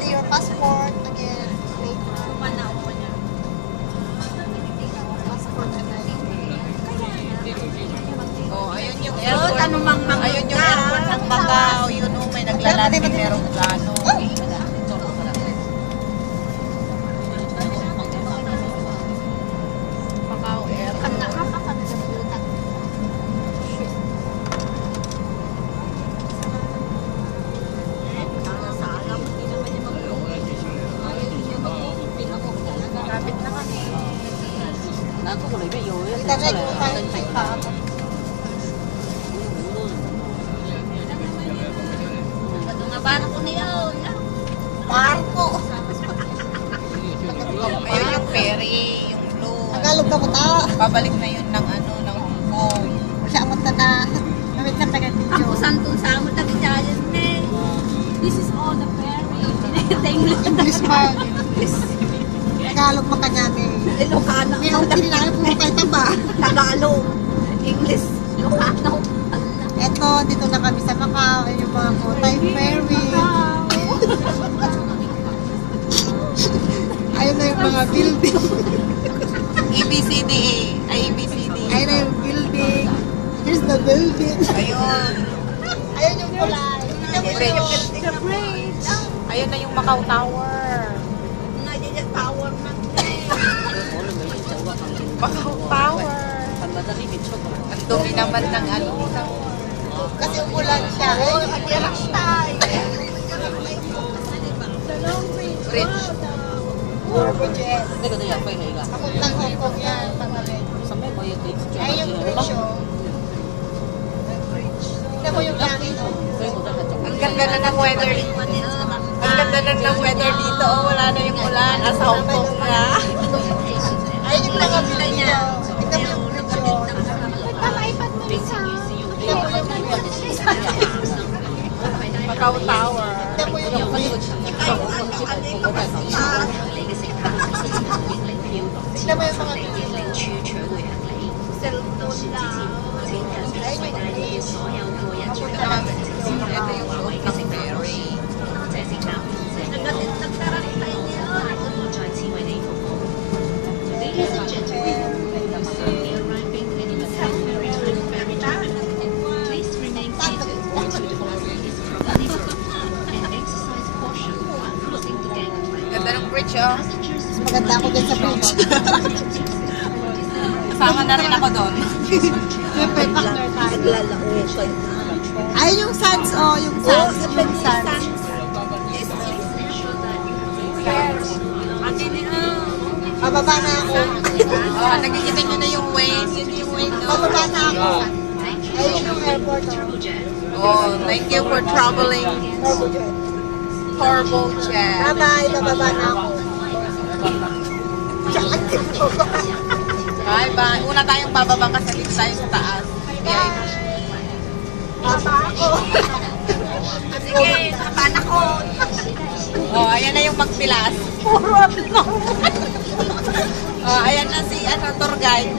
ready your passport again later. Passport and ID. Oh, ayun yung airport. Ayun yung airport ng Macau. Yun o, may naglalandi merong plano. Macau airport. Kapit na kami. Internet mo tayo kita. Barko. Ayun yung ferry, yung blue. Tagalog ka mo ta. Babalik na yun ng ano, ng Hong Kong. Siya mo ta na. Gamit na taga-video. This is all the ferry. English. English pa. Tagalog mo kanya ni. Ilocano. Ngayon, hindi na kayo pumunta ito ba? Tagalog. English. Ilocano. Eto, dito na kami sa Macau. Ayun yung mga Cotai Ferry. Ayun na yung mga building. ABCD. ABCD. Ayun na yung building. Here's the building. Ayun. Ayun yung kulay. Ayun yung building. The bridge. Ayun na yung Macau Tower. Nandiyan yung tower ng Macau Tower. Ang dumi naman ng ano. Kasi umulan siya. Ayun yung Adirastay. Bridge. Turbo jet. Papuntang Hong Kong yan. Pagalit. Ayun yung bridge, oh. Tignan mo yung langit, oh. Ang ganda na ng weather. Ang ganda na ng weather dito. Oh, wala na yung ulan. Nasa Hong Kong na. Ayun yung mga building, oh. Tignan mo yung bridge, oh. Pamaipat mo rin sa... Tignan mo yung bridge. Macau Tower. Tignan mo yung bridge. Tignan mo yung mga building. Cellphone lang. Ayun yung bridge. Papunta na sa Ito yung loob ng ferry. Nagtaratay niya. Ganda ng bridge, oh. Mas maganda ako dyan sa bridge. Kasama na rin ako doon. Siyempre, partner tayo. Ay, yung sands, oh, yung sands. Yung sands. Bababa na ako. Oh, nakikita nyo na yung wave. Yun yung wave, no? Bababa na ako. Ayun yung airport, oh. Oh, thank you for traveling. Turbo jet. Turbo jet. Bye-bye, bababa na ako. Bye-bye. Una tayong bababa kasi dito tayo sa taas. Yeah. Baba ako. Sige, napan ako. Oh, ayan na yung magpilas. Puro ano. Oh, ayan na si tour guide.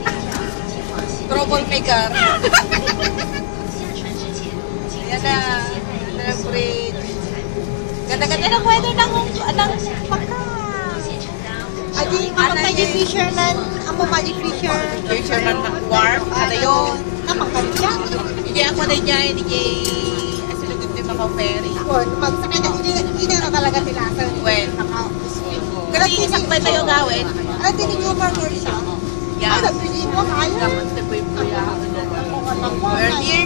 Troublemaker. Ayan na. Ayan na bridge. Ganda-ganda ng weather ng Macau. Adi, kapag tayo fisherman, ang magic fisher. Fisherman ng wharf. Ano yun? Namakadya. Hindi ako na dyan. Hindi sinugot ni Macau Ferry. Magsakay na, hindi na talaga sila. When? Kasi isang ba tayo gawin? Ay, tinigyo burger siya. Yeah. Ay, nabili mo kaya. We're near